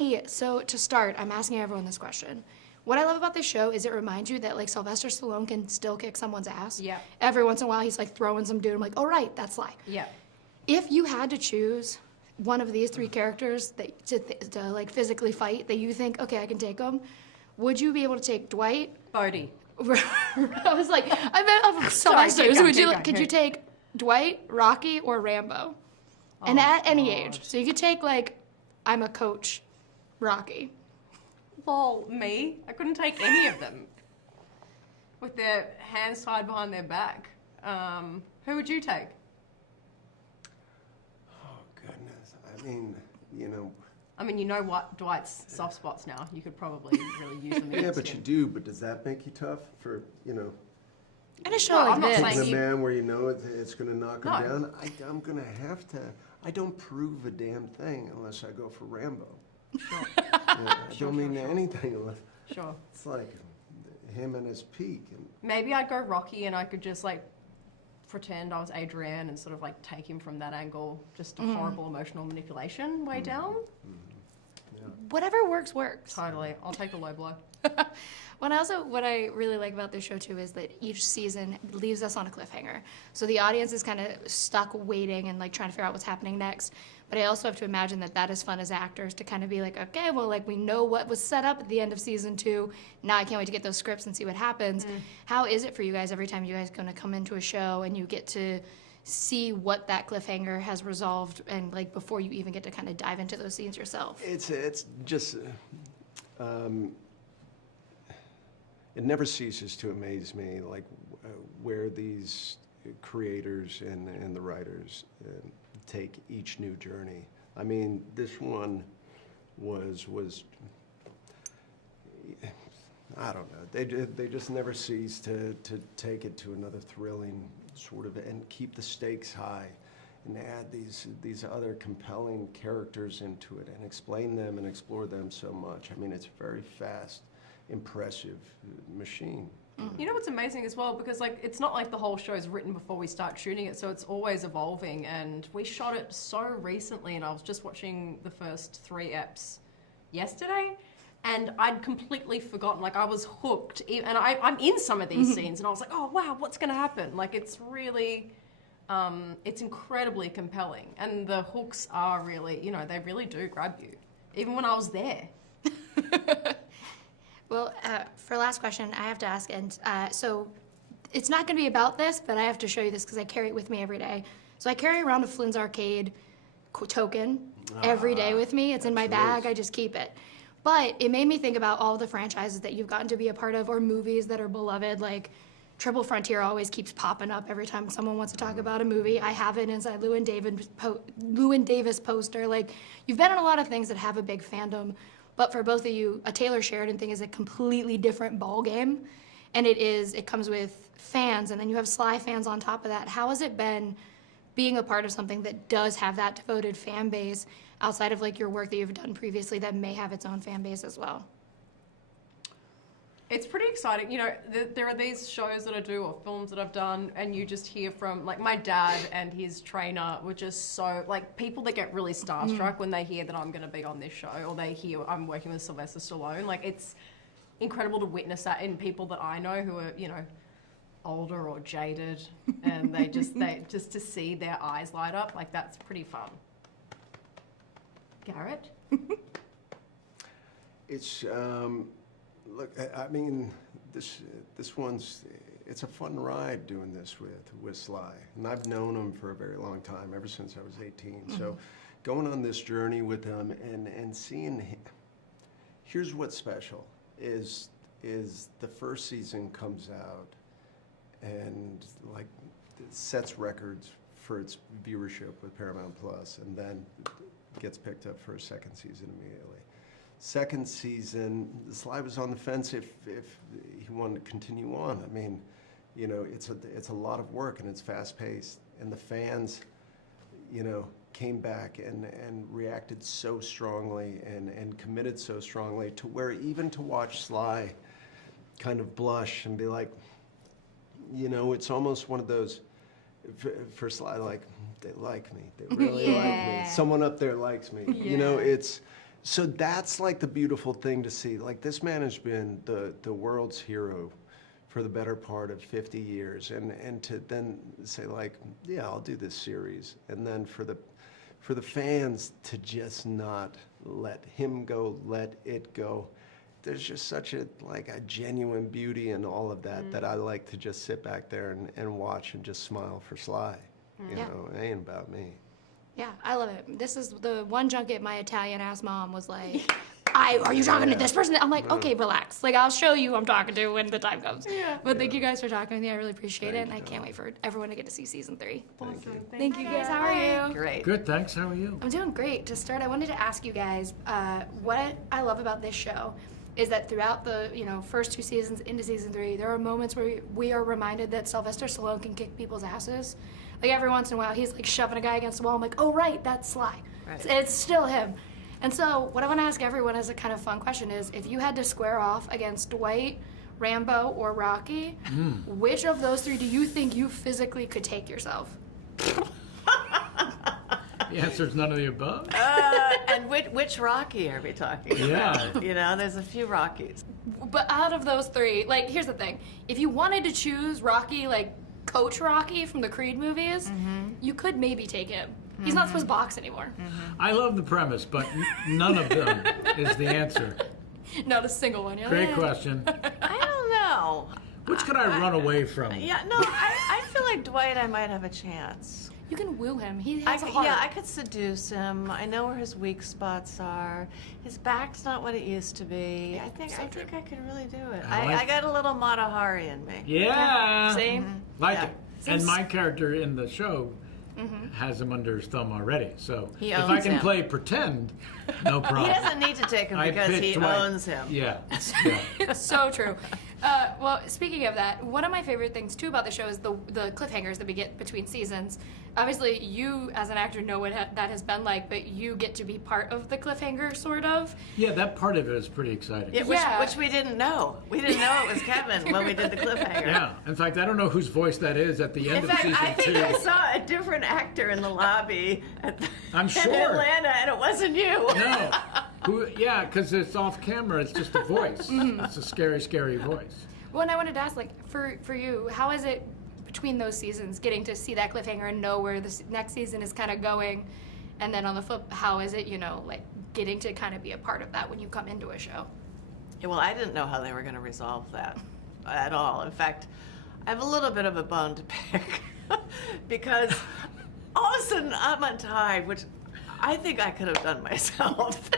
Hey, so to start, I'm asking everyone this question. What I love about this show is it reminds you that like Sylvester Stallone can still kick someone's ass. Yeah. Every once in a while, he's like throwing some dude. I'm like, oh right, that's Sly. Yeah. If you had to choose one of these three characters that to like physically fight that you think, okay, I can take them, would you be able to take Dwight? Bodie. I was like, I meant of Sylvester. So could you take Dwight, Rocky, or Rambo? And at any age. So you could take like, I'm a coach, Rocky. Well, me? I couldn't take any of them. With their hands tied behind their back. Who would you take? Oh, goodness. I mean, you know... I mean, you know what Dwight's soft spots now. You could probably really use them against Yeah, but him. you do. But does that make you tough for, you know... And a show like this. Taking a man where you know it's going to knock him down? I'm going to have to... I don't prove a damn thing unless I go for Rambo. Sure. I don't mean anything unless... Sure. It's like him and his peak. And Maybe I'd go Rocky and I could just like pretend I was Adrienne and sort of like take him from that angle, just a horrible emotional manipulation way down. yeah. Whatever works, works. Totally. I'll take the low blow. What I really like about this show too is that each season leaves us on a cliffhanger. So the audience is kind of stuck waiting and like trying to figure out what's happening next. But I also have to imagine that that is fun as actors to kind of be like, okay, well, like we know what was set up at the end of season 2. Now I can't wait to get those scripts and see what happens. How is it for you guys every time you guys going to come into a show and you get to see what that cliffhanger has resolved and like before you even get to kind of dive into those scenes yourself? It's just... it never ceases to amaze me, like where these creators and the writers take each new journey. I mean, this one was I don't know. They just never cease to take it to another thrilling sort of and keep the stakes high and add these other compelling characters into it and explain them and explore them so much. I mean, it's a very fast, impressive machine. You know what's amazing as well, because like it's not like the whole show is written before we start shooting it, so it's always evolving, and we shot it so recently, and I was just watching the first 3 eps yesterday, and I'd completely forgotten, like I was hooked, and I'm in some of these scenes, and I was like, oh wow, what's gonna happen? Like it's really, it's incredibly compelling, and the hooks are really, you know, they really do grab you, even when I was there. Well, for last question, I have to ask, and so it's not going to be about this, but I have to show you this because I carry it with me every day. So I carry around a Flynn's Arcade token every day with me. It's in my bag. I just keep it. But it made me think about all the franchises that you've gotten to be a part of or movies that are beloved. Like Triple Frontier always keeps popping up every time someone wants to talk about a movie. I have it inside Llewyn Davis poster. Like you've been in a lot of things that have a big fandom. But for both of you, a Taylor Sheridan thing is a completely different ball game, and it comes with fans, and then you have Sly fans on top of that. How has it been being a part of something that does have that devoted fan base outside of like your work that you've done previously that may have its own fan base as well? It's pretty exciting. You know, there are these shows that I do or films that I've done, and you just hear from, like, my dad and his trainer were just so, like, people that get really starstruck when they hear that I'm going to be on this show or they hear I'm working with Sylvester Stallone. Like, it's incredible to witness that in people that I know who are, you know, older or jaded, and they just to see their eyes light up, like, that's pretty fun. Garrett? It's... Look, I mean, this one's, it's a fun ride doing this with Sly. And I've known him for a very long time, ever since I was 18. So going on this journey with him and seeing him, here's what's special, is the first season comes out and like it sets records for its viewership with Paramount Plus, and then gets picked up for a second season immediately. Second season, Sly was on the fence if he wanted to continue on. I mean, you know, it's a lot of work and it's fast paced, and the fans, you know, came back and reacted so strongly and committed so strongly to where even to watch Sly kind of blush and be like, you know, it's almost one of those, for Sly, like, they like me, they really like me. Someone up there likes me. You know, it's So that's like the beautiful thing to see. Like this man has been the world's hero for the better part of 50 years, and to then say like, yeah, I'll do this series, and then for the fans to just not let him go, let it go. There's just such a genuine beauty in all of that that I like to just sit back there and watch and just smile for Sly. You know, it ain't about me. Yeah, I love it. This is the one junket my Italian-ass mom was like, are you talking to this person? I'm like, okay, relax. Like, I'll show you who I'm talking to when the time comes. Yeah. But thank you guys for talking with me. I really appreciate it, and I can't wait for everyone to get to see season 3. Awesome. Thank you guys. How are you? Great. Good, thanks. How are you? I'm doing great. To start, I wanted to ask you guys, what I love about this show is that throughout the first 2 seasons into season 3, there are moments where we are reminded that Sylvester Stallone can kick people's asses. Like every once in a while, he's like shoving a guy against the wall. I'm like, oh right, that's Sly. Right. It's still him. And so what I want to ask everyone as a kind of fun question is, if you had to square off against Dwight, Rambo, or Rocky, which of those 3 do you think you physically could take yourself? The answer is none of the above. And which Rocky are we talking about? Yeah. There's a few Rockies. But out of those 3, like, here's the thing. If you wanted to choose Rocky, like Coach Rocky from the Creed movies, you could maybe take him. He's not supposed to box anymore. I love the premise, but none of them is the answer. Not a single one. Great question. I don't know. Which could I run away from? Yeah, no, I feel like Dwight, I might have a chance. You can woo him. He has a heart. Yeah, I could seduce him. I know where his weak spots are. His back's not what it used to be. I think I could really do it. I got a little Mata Hari in me. Yeah. Same. Like Yeah. it. And my character in the show has him under his thumb already. So He if I owns can him. play pretend, no problem. He doesn't need to take him I because picked he Dwight. owns him. Yeah. It's so true. Well, speaking of that, one of my favorite things too about the show is the cliffhangers that we get between seasons. Obviously, you as an actor know what that has been like, but you get to be part of the cliffhanger, sort of. Yeah, that part of it is pretty exciting. Yeah, which we didn't know. We didn't know it was Kevin when we did the cliffhanger. Yeah. In fact, I don't know whose voice that is at the end In fact, of season I think 2. I saw a different actor in the lobby I'm in sure. Atlanta, and it wasn't you. No. Yeah, because it's off camera. It's just a voice. It's a scary, scary voice. Well, and I wanted to ask, like, for you, how is it between those seasons, getting to see that cliffhanger and know where the next season is kind of going, and then on the flip, how is it, like, getting to kind of be a part of that when you come into a show? Yeah, well, I didn't know how they were going to resolve that at all. In fact, I have a little bit of a bone to pick because all of a sudden I'm untied, which I think I could have done myself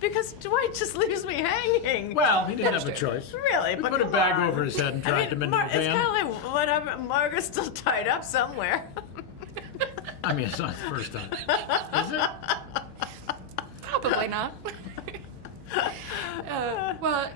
because Dwight just leaves me hanging. Well, he didn't have a choice. Really? We But put a come bag on. over his head and dragged him into the It's van. kind of like whatever. Margaret's still tied up somewhere. I mean, it's not the first time. Is it? Probably not. Well,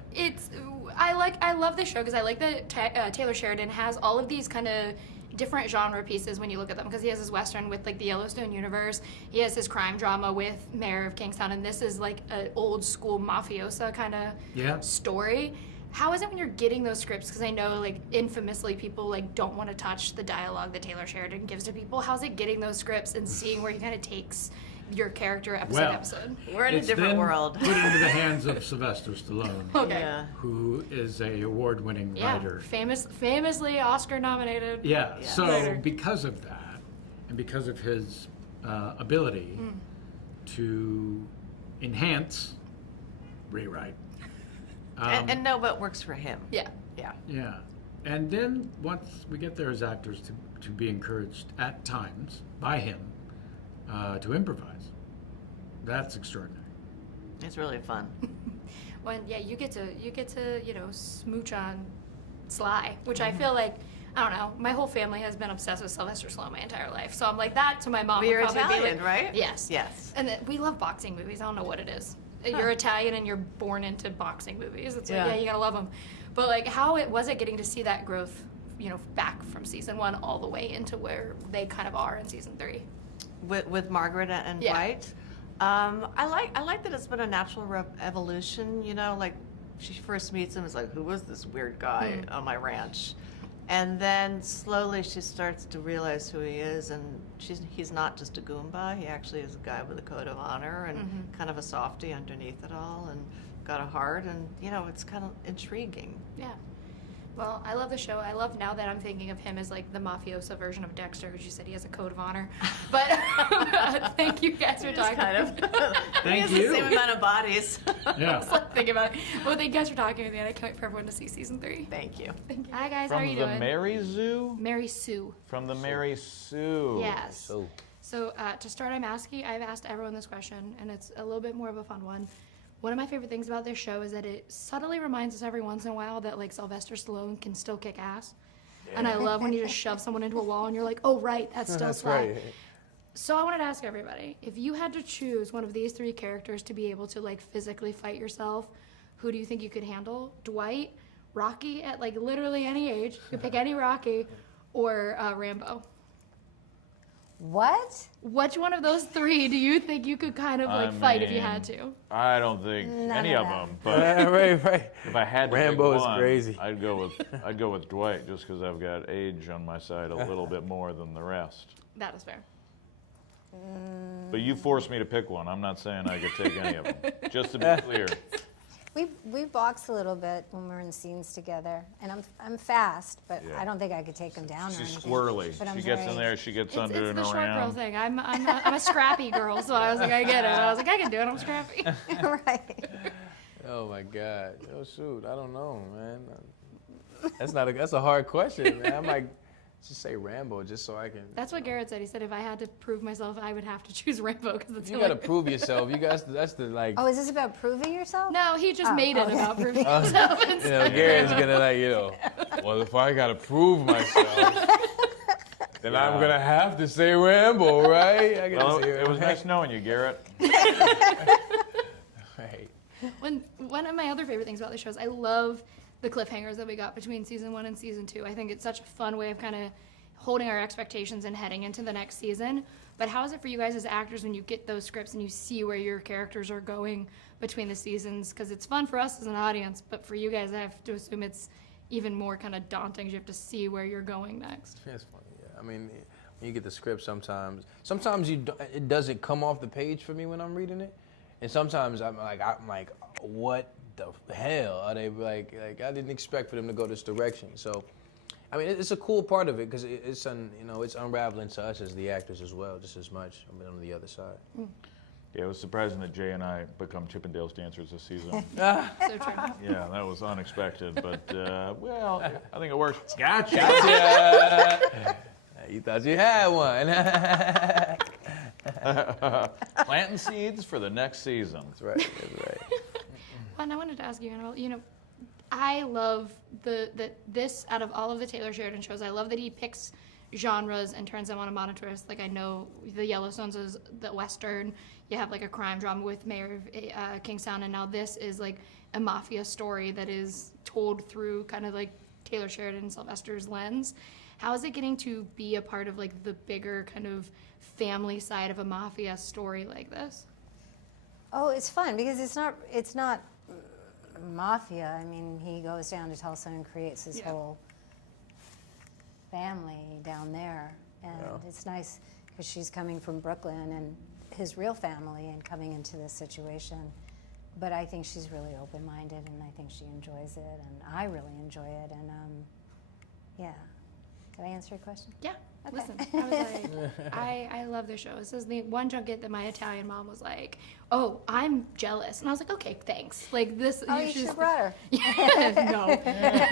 I love this show because I like that Taylor Sheridan has all of these kind of different genre pieces when you look at them, because he has his Western with like the Yellowstone universe, he has his crime drama with Mayor of Kingstown, and this is like an old school mafiosa kind of story. How is it when you're getting those scripts? Because I know, like, infamously, people like don't want to touch the dialogue that Taylor Sheridan gives to people. How's it getting those scripts and seeing where he kind of takes your character episode to episode? We're in a different then world. Put into the hands of Sylvester Stallone, Okay. Yeah. who is a award-winning writer. Famously Oscar nominated. Yeah. So Writer. because of that, and because of his ability to enhance, rewrite. And know what works for him. Yeah. Yeah. Yeah. And then once we get there as actors to be encouraged at times by him to improvise, that's extraordinary. It's really fun. When you get to smooch on Sly, which I feel like, I don't know, my whole family has been obsessed with Sylvester Stallone my entire life. So I'm like, that to my mom Well, you're would probably Italian, be like, right? Yes. Yes. And then we love boxing movies. I don't know what it is. You're Italian and you're born into boxing movies. It's like, Yeah. you gotta love them. But like, how was it getting to see that growth, back from season 1 all the way into where they kind of are in season 3? With Margaret and Yeah. Dwight. I like that it's been a natural evolution. Like she first meets him, it's like, who was this weird guy on my ranch? And then slowly she starts to realize who he is, and he's not just a Goomba. He actually is a guy with a code of honor and kind of a softie underneath it all, and got a heart, and it's kind of intriguing. Yeah. Well, I love the show. I love now that I'm thinking of him as like the mafioso version of Dexter, because you said he has a code of honor. But thank you guys for talking. Kind of. Thank he has you. the same amount of bodies. Yeah. Thinking about it. Well, thank you guys for talking with me, and I can't wait for everyone to see season 3. Thank you. Thank you. Hi guys, how are From you the doing? Mary Zoo? Mary Sue. From the Mary Sue. Yes. So, So to start, I've asked everyone this question, and it's a little bit more of a fun one. One of my favorite things about this show is that it subtly reminds us every once in a while that like Sylvester Stallone can still kick ass. And I love when you just shove someone into a wall and you're like, oh right, that's still Sly. Right. So I wanted to ask everybody, if you had to choose one of these 3 characters to be able to like physically fight yourself, who do you think you could handle? Dwight, Rocky at like literally any age, you could pick any Rocky, or Rambo. What? Which one of those 3 do you think you could kind of like fight if you had to? I don't think None any of of them. them, but Right. if I had to Rambo pick is one, crazy. I'd go with Dwight just because I've got age on my side a little bit more than the rest. That is fair. But you forced me to pick one. I'm not saying I could take any of them. Just to be clear. We box a little bit when we're in scenes together, and I'm fast, but Yeah. I don't think I could take him down. or She's anything. squirrely. But I'm She gets very- in there, she gets It's under the and short girl around. thing. I'm a scrappy girl, so I was like, I get it. I was like, I can do it. I'm scrappy. right. Oh my God. Oh shoot. I don't know, man. That's a hard question, man. I might just say Rambo just so I can. That's what Garrett said. He said if I had to prove myself, I would have to choose Rambo because it's You the gotta only- prove yourself. You guys. That's the like. Oh, is this about proving yourself? No, he just made it okay. about proving himself. You know, Garrett's gonna well, if I gotta prove myself, then I'm gonna have to say Rambo, right? I gotta Well, say it was Rambo. nice knowing you, Garrett. Right. One of my other favorite things about the show is I love the cliffhangers that we got between season 1 and season 2. I think it's such a fun way of kind of holding our expectations and heading into the next season. But how is it for you guys as actors when you get those scripts and you see where your characters are going between the seasons? Because it's fun for us as an audience, but for you guys, I have to assume it's even more kind of daunting. You have to see where you're going next. It's funny, yeah. I mean, when you get the script, sometimes it doesn't come off the page for me when I'm reading it, and sometimes I'm like, what the hell are they like? I didn't expect for them to go this direction. So, I mean, it's a cool part of it because it's unraveling to us as the actors as well, just as much. I mean, on the other side. Yeah, it was surprising that Jay and I become Chippendales dancers this season. So true. Yeah, that was unexpected, but well, I think it works. Gotcha. Gotcha. You thought you had one. Planting seeds for the next season. That's right. That's right. And I wanted to ask you, Annabelle, I love this out of all of the Taylor Sheridan shows. I love that he picks genres and turns them on a monotonous. Like I know the Yellowstones is the Western. You have like a crime drama with Mayor of Kingstown, and now this is like a mafia story that is told through kind of like Taylor Sheridan and Sylvester's lens. How is it getting to be a part of like the bigger kind of family side of a mafia story like this? Oh, it's fun because it's not mafia. I mean, he goes down to Tulsa and creates his whole family down there, and it's nice because she's coming from Brooklyn and his real family and coming into this situation. But I think she's really open-minded, and I think she enjoys it, and I really enjoy it, and yeah. Did I answer your question? Yeah. Okay. Listen, I was like, I love this show. This is the one junket that my Italian mom was like, oh, I'm jealous. And I was like, okay, thanks. Like this. Oh, you should have brought her. No.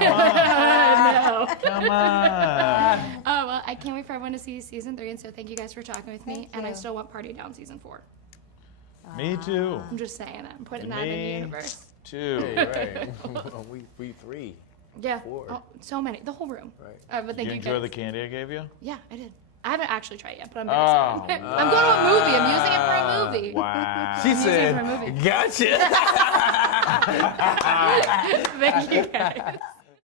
No. Come on. Oh, well, I can't wait for everyone to see season 3. And so thank you guys for talking with me. Thank And I you. still want Party Down season 4. Me too. I'm just saying that. I'm putting that in the Me universe. too. Hey, right. we 3. Yeah. 4. Oh, so many. The whole room. Right. But Did thank you you enjoy guys. the candy I gave you? Yeah, I did. I haven't actually tried it yet, but I'm very Oh, excited. I'm going to a movie. I'm using it for a movie. Wow. She for a movie. said, "Gotcha." Thank you guys.